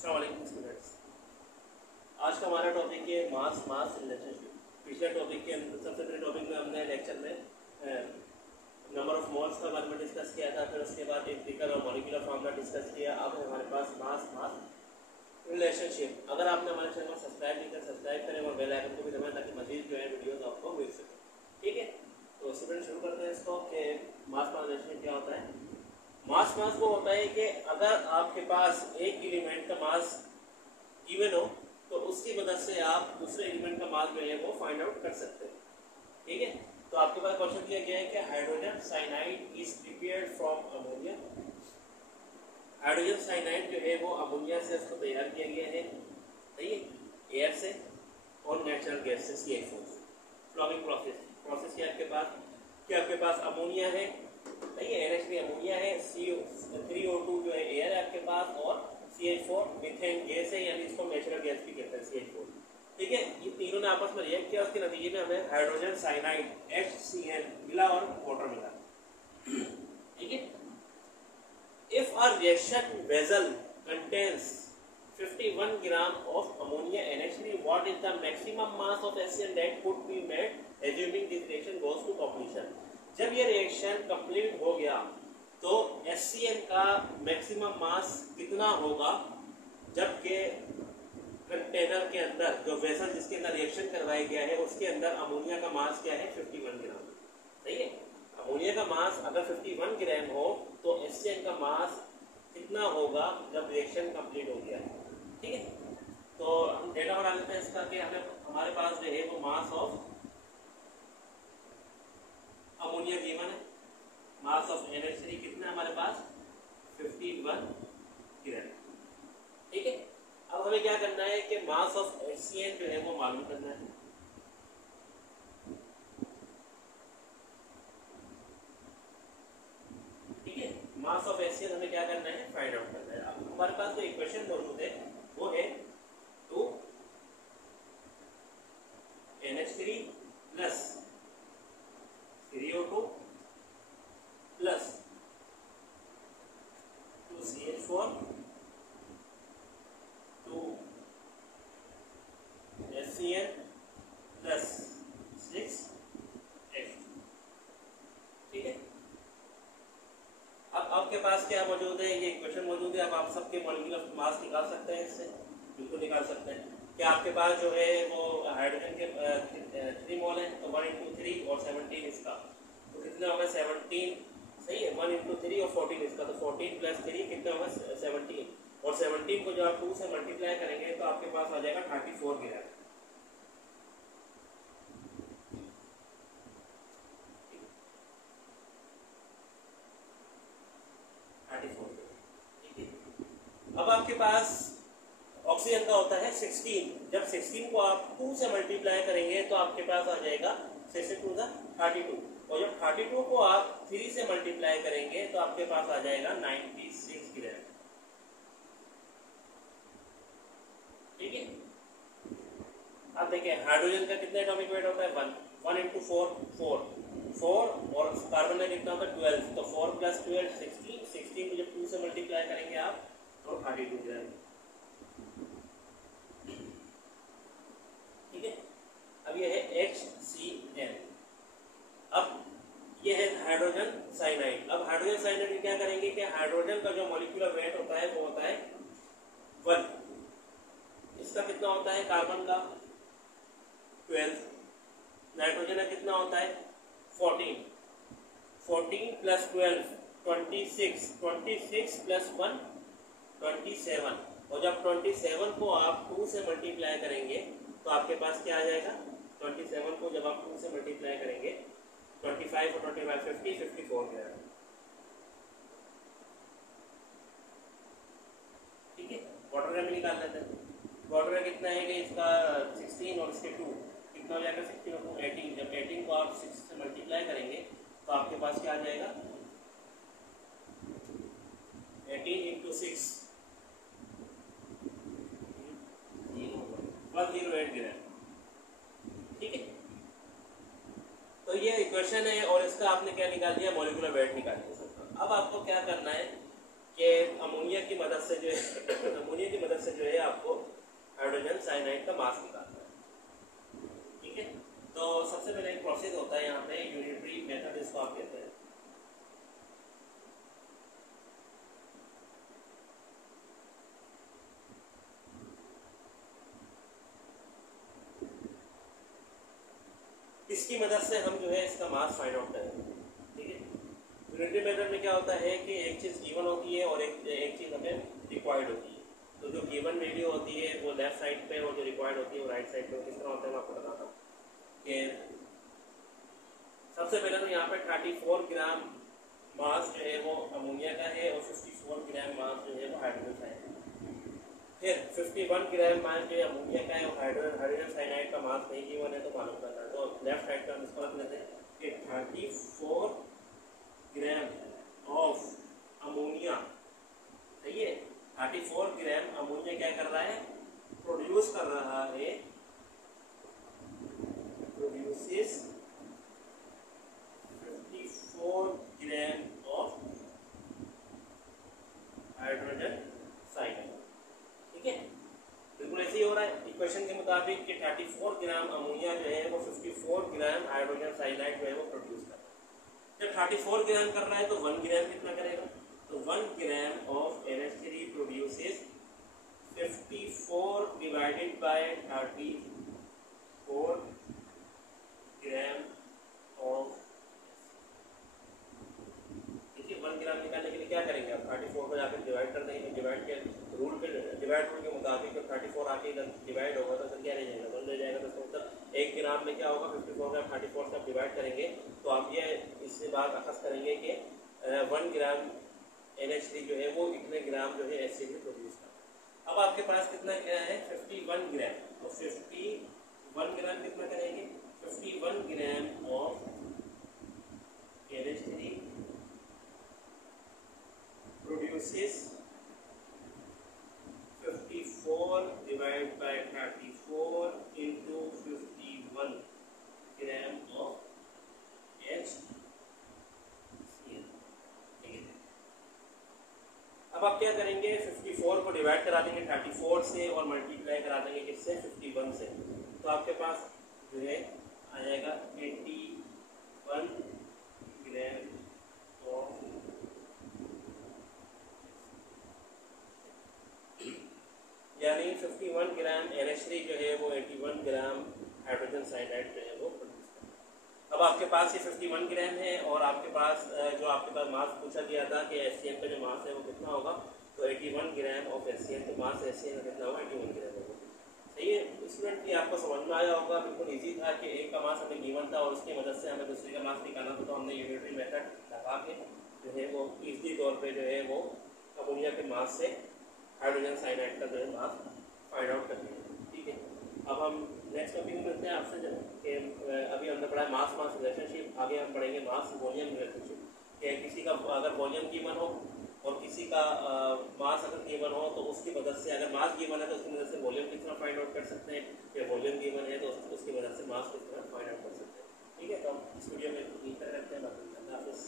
अस्सलाम वालेकुम स्टूडेंट्स। आज का हमारा टॉपिक है मास मास रिलेशनशिप। पिछले टॉपिक के अंदर सबसे पहले टॉपिक में हमने लेक्चर में नंबर ऑफ मोल्स का बारे में डिस्कस किया था, फिर उसके बाद एम्पिरिकल और मॉलिक्यूलर फार्मूला डिस्कस किया। अब है हमारे पास मास मास रिलेशनशिप। अगर आपने हमारे चैनल को सब्सक्राइब नहीं किया सब्सक्राइब करें और बेल आइकन को भी दबाएं ताकि मजीद जो है वीडियोस आपको मिल सके। ठीक है, तो स्टूडेंट शुरू करते हैं इसको कि मास मास रिलेशनशिप क्या होता है। मास मास वो होता है कि अगर आपके पास एक एलिमेंट का मास गिवन हो तो उसकी मदद से आप दूसरे एलिमेंट का मास जो है वो फाइंड आउट कर सकते हैं। ठीक है, तो आपके पास क्वेश्चन दिया गया है कि hydrogen cyanide is prepared from ammonia. Hydrogen cyanide जो है वो अमोनिया से उसको तैयार किया गया है, सही है, एयर से और नेचुरल गैस से CH4। फ्लॉगिंग प्रोसेस क्या आपके पास अमोनिया है, सही है, NH3 अमोनिया है, CO3O2 जो है एयर है आपके पास और CH4 मीथेन गैस है, यानी इसको नेचुरल गैस भी कहते हैं CH4। ठीक है, ये तीनों ने आपस में रिएक्ट किया, उसके नतीजे में हमें हाइड्रोजन साइनाइड HCl मिला और वाटर मिला। ठीक है, if a reaction vessel contains 51 gram of ammonia NH3, what is the maximum mass of HCl that could be made assuming this reaction goes to completion। जब ये रिएक्शन कंप्लीट हो गया तो HCl का मैक्सिमम मास कितना होगा, जबकि कंटेनर के अंदर जो वेसल जिसके अंदर रिएक्शन करवाया गया है उसके अंदर अमोनिया का मास क्या है 51 ग्राम। सही है, अमोनिया का मास अगर 51 ग्राम हो तो HCl का मास कितना होगा जब रिएक्शन कंप्लीट हो गया। ठीक है, तो हम डेटा बना लेते हैं इसका कि हमें हमारे पास जो है वो मास ऑफ अमोनिया गिवन है, मास ऑफ NH3 कितना हमारे पास 51 ग्राम। ठीक है, अब हमें क्या करना है कि मास ऑफ HCl जो है वो मालूम करना है। ठीक है, मास ऑफ HCl हमें क्या करना है, फाइंड आउट करना है। अब हमारे पास जो इक्वेशन मौजूद है वो है 2 NH3 plus 3O2 plus 2 CH4 2 HCl plus 6 H। ठीक है, अब आपके पास क्या मौजूद है, ये इक्वेशन मौजूद है। अब आप सबके मॉलिक्यूलर मास निकाल सकते हैं, इससे बिल्कुल निकाल सकते हैं। क्या आपके पास जो है वो हाइड्रोजन के 3 मोल है तो 1 into 3 और 17 इसका, तो कितना होगा 17। सही है, 1 into 3 और 14 इसका, तो 14 प्लस 3 कितना होगा 17, और 17 को जब आप 2 से मल्टीप्लाई करेंगे तो आपके पास आ जाएगा 34 ग्राम। अब आपके पास ऑक्सीजन का होता है 16, जब 16 को आप 2 से मल्टीप्लाई करेंगे तो आपके पास आ जाएगा 6 2 32, और जब 32 को आप 3 से मल्टीप्लाई करेंगे तो आपके पास आ जाएगा 96 ग्राम। ठीक है, अब देखिए हाइड्रोजन का कितना एटॉमिक वेट होता है 1 into 4 और कार्बन का कितना होता है 12, तो 4 प्लस 12 16 को जब 2 से मल्टीप्लाई करेंगे आप तो 32 ग्राम। ठीक है, अब ये है HCl। अब ये है हाइड्रोजन साइनाइड। अब हाइड्रोजन साइनाइड में क्या करेंगे कि हाइड्रोजन का जो मॉलिक्यूलर वेट होता है वो होता है 1। इसका कितना होता है कार्बन का 12, नाइट्रोजन का कितना होता है 14 प्लस 12 26 प्लस 1 27, और जब 27 को आप 2 से मल्टीप्लाई करेंगे तो आपके पास क्या आ जाएगा, 27 को जब आप 2 से मल्टीप्लाई करेंगे 25 और 25 54 ग्राम। ठीक है, वाटर का भी निकाल लेते हैं। वाटर का कितना है कि इसका 16 और इसके 2 कितना हो जाएगा 16 और 2 18, जब 18 को आप 6 से मल्टीप्लाई करेंगे तो आपके पास क्या आ जाएगा 18 into 6 108 ग्राम। ठीक है, तो ये इक्वेशन है और इसका आपने क्या निकाल दिया, मॉलिक्यूलर वेट निकाल दिया। अब आपको क्या करना है कि अमोनिया की मदद से जो है अमोनिया की मदद से जो है आपको हाइड्रोजन साइनाइड का मास निकालना है। ठीक है, तो सबसे पहले एक प्रोसेस होता है यहाँ पे यूनिटरी मेथड इसको आप कहते हैं। इसकी मदद से हम जो है इसका मास फाइंड आउट करेंगे। ठीक है, यूनिटरी मेथड में क्या होता है कि एक चीज़ गिवन होती है और एक चीज़ हमें रिक्वायर्ड होती है। तो जो गिवन वैल्यू होती है वो लेफ्ट साइड पे और जो रिक्वायर्ड होती है वो राइट साइड पे। किस तरह होता है मैं आपको बताता हूँ कि सबसे पहले तो यहाँ पे 34 ग्राम मास जो है वो अमोनिया का है और 54 ग्राम मास जो है वो हाइड्रोजन साइनाइड। फिर 51 ग्राम मास जो है अमोनिया का है और हाइड्रोजन साइनाइड का मास नहीं गिवन है तो मालूम करना है। तो लेफ्ट साइड का हम इसको रख लेते हैं कि 34 ग्राम ऑफ अमोनिया। सही है, 34 ग्राम अमोनिया क्या कर रहा है, प्रोड्यूस कर रहा है, produces 54 gram of hydrogen cyanide. ठीक है, बिल्कुल ऐसे ही हो रहा है इक्वेशन के मुताबिक कि 34 ग्राम अमोनिया जो है वो 54 ग्राम हाइड्रोजन साइनाइड जो है वो प्रोड्यूस कर रहा है। जब 34 ग्राम कर रहा है तो 1 ग्राम कितना करेगा, तो 1 gram of NH3 produces 54 divided by 34 gram of. देखिए 1 ग्राम निकालने के लिए क्या करेंगे आप, 34 को जाकर डिवाइड कर देंगे। डिवाइड के रूल के मुताबिक जब 34 आके इधर डिवाइड होगा तो क्या रह जाएगा, 1 रह जाएगा। तो इसका मतलब 1 ग्राम में क्या होगा, 54 ग्राम 34 से आप डिवाइड करेंगे तो आप ये इससे बात अखज़ करेंगे कि 1 ग्राम NH3 जो है वो इतने ग्राम जो है HCl प्रोड्यूस करता है। अब आपके पास कितना क्या है, 51 ग्राम। तो 51 ग्राम कितना करेंगे, 51 gram of NH3 produces 54 divide by 34 into 51 gram of HCl। अब आप क्या करेंगे, 54 को डिवाइड करा देंगे 34 से और मल्टीप्लाई करा देंगे किससे, 51 से। तो आपके पास जो है आएगा 81 ग्राम ऑफ, यानी 51 ग्राम NH3 जो है वो 81 ग्राम हाइड्रोजन साइनाइड जो है वो प्रोड्यूस करता है। अब आपके पास ये 51 ग्राम है और आपके पास जो आपके पास मास पूछा गया था कि HCl का जो मास है वो कितना होगा, तो 81 ग्राम ऑफ HCl, तो मास HCl का कितना होगा, 81 ग्राम होगा। सही है स्टूडेंट, कि आपको समझ में आया होगा। बिल्कुल ईजी था कि एक का मास हमें गिवन था और उसकी मदद से हमें दूसरे का मास निकालना था। तो हमने यूनिटरी मेथड लगा के जो है वो ईजी तौर पर जो है वो अमोनिया के मास से हाइड्रोजन साइनाइड का जो है मास फाइंड आउट करते हैं। ठीक है, अब हम नेक्स्ट टॉपिक में मिलते हैं आपसे जब कि अभी हमने पढ़ा है मास मास रिलेशनशिप, आगे हम पढ़ेंगे मास वॉल्यूम रिलेशनशिप। कि किसी का अगर वॉल्यूम गिवन हो और किसी का मास अगर गिवन हो तो उसकी मदद से, अगर मास गिवन है तो उसकी मदद से वॉल्यूम किस तरह फाइंड आउट कर सकते हैं, या वॉल्यूम गिवन है तो उसकी मदद से मास किस तरह फाइंड आउट कर सकते हैं। ठीक है, तो हम इस वीडियो में यही कर रखते हैं। अल्लाह हाफ़िज़।